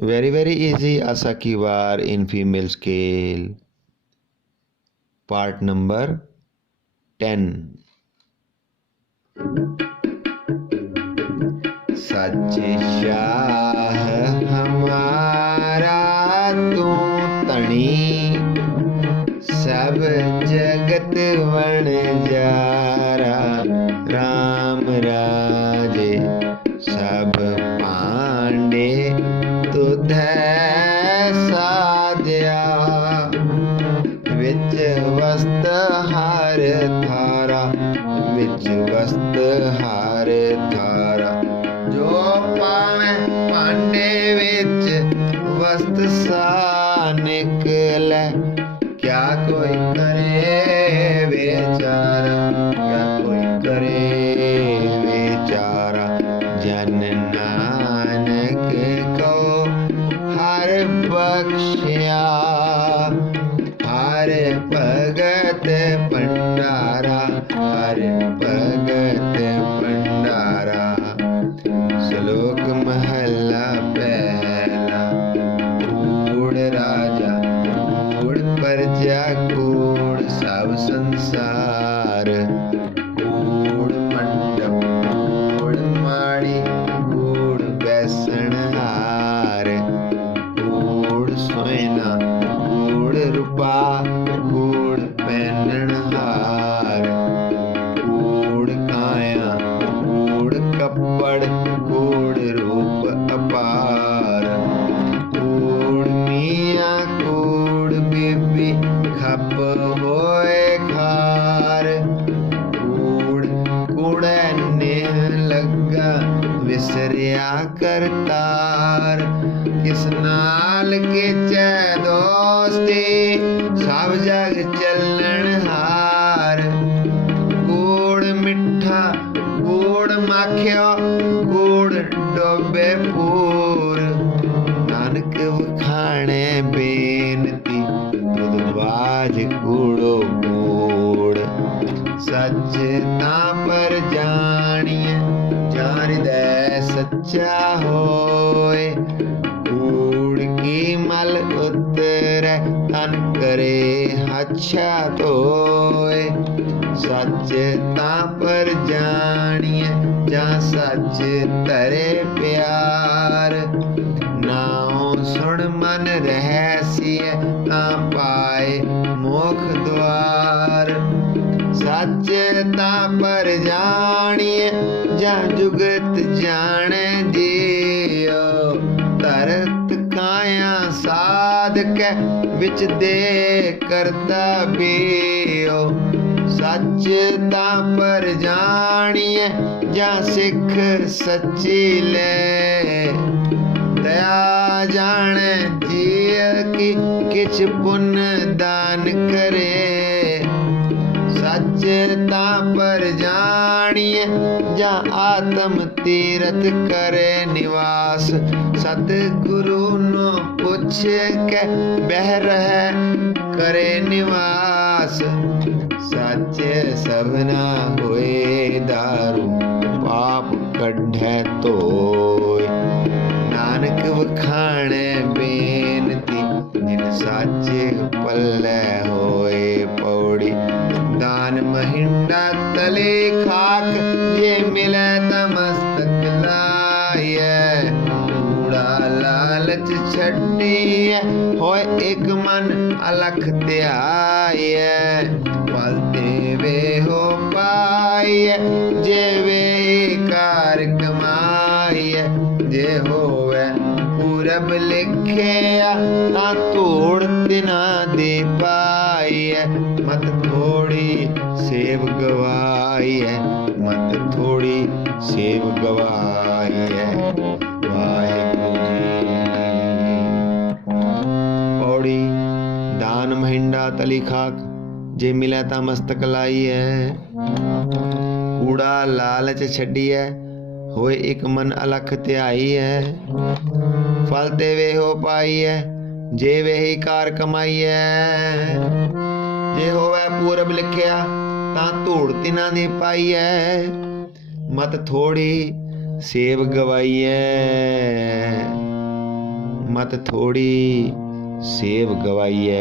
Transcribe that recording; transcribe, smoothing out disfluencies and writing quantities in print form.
very easy. Aasa ki Vaar in female scale. Part number 10. सच शाह हमारा तू तणी, सब जगत बन जारा। राम राजे सब पांडे तुध साध्या, विच वस्त हार थारा, विच वस्त हार थारा। जो पावे पांडे विच वस्त सा निकले, क्या कोई करे बेचारा, क्या कोई करे बेचारा। जन नानक को हर बख्शिया, हर भगत भंडारा, हर भगत भंडारा। श्लोक महला पहला। कूड़ राजा कूड़ प्रजा कूड़ सब संसार, कूड़ मंडप कूड़ माड़ी कूड़ बैसण हार, कूड़ सोना कूड़ रूपा कूड़ पहनण हार, कूड़ काया कूड़ कपड़ कूड़ रूप अपार, कूड़ मियाँ कूड़ बीबी खप होए खार, कूड़ कूड़े नेह लगा विसरिया करतार। किस नाल के चे दोस्ती सब जग चलन हार, कूड़ मिठा कूड़ माखियो कूड़ डोबे पूर। नानक वखाणे बेनती तुद बाज कूड़ो कूड़, सच तां पर जानिए जान हृदय सच्चा होए। कूड़ की मल उतरे तन करे अच्छा धोए, सच तां पर जानिए जा सच तरे प्यार। नाम सुन मन रहसिए तां पाए मोख द्वार, सच तां पर जानिए जा जुगत जाने दियो। तरत काया साध के विच दे करता बियो, सच तां पर जानिए जा सिख सच्ची ले। दया जाने जिय की किछ पुण्य दान करे, सच तां पर जानिए जा आत्म तीरथ करे निवास। सतगुरु नो पुछ के बह रह करे निवास, सच सबना होए दारू पाप कढ़े तोय। नानक वखाणे बेनती जिन सच पल्ले होए पौड़ी। दान महिंडा तले खाक ये मिले तमस्तक लाए, कूड़ा लालच छड्डिए होए एक मन अलख त्याए। पलते वे हो पाइए जे वे कार कमाइए, जे होवे पूरब लिखिया ना तोड़ तिना दे पाइए। मत थोड़ी सेव गवाई है, मत थोड़ी सेव गवाई है। वाहिगुरु जी। पौड़ी दान महिंडा तली खाक जे मिले ता मस्तक लाई है। कूड़ा लालच छड्डी है होए एक मन अलख ध्याई है। फल ते वे हो पाई है जे वे ही कार कमाई है। जे होवे पूरब लिखिया तां धूड़ तिना दी पाई है। मत थोड़ी सेव गवाई है। मत थोड़ी सेव गवाइए।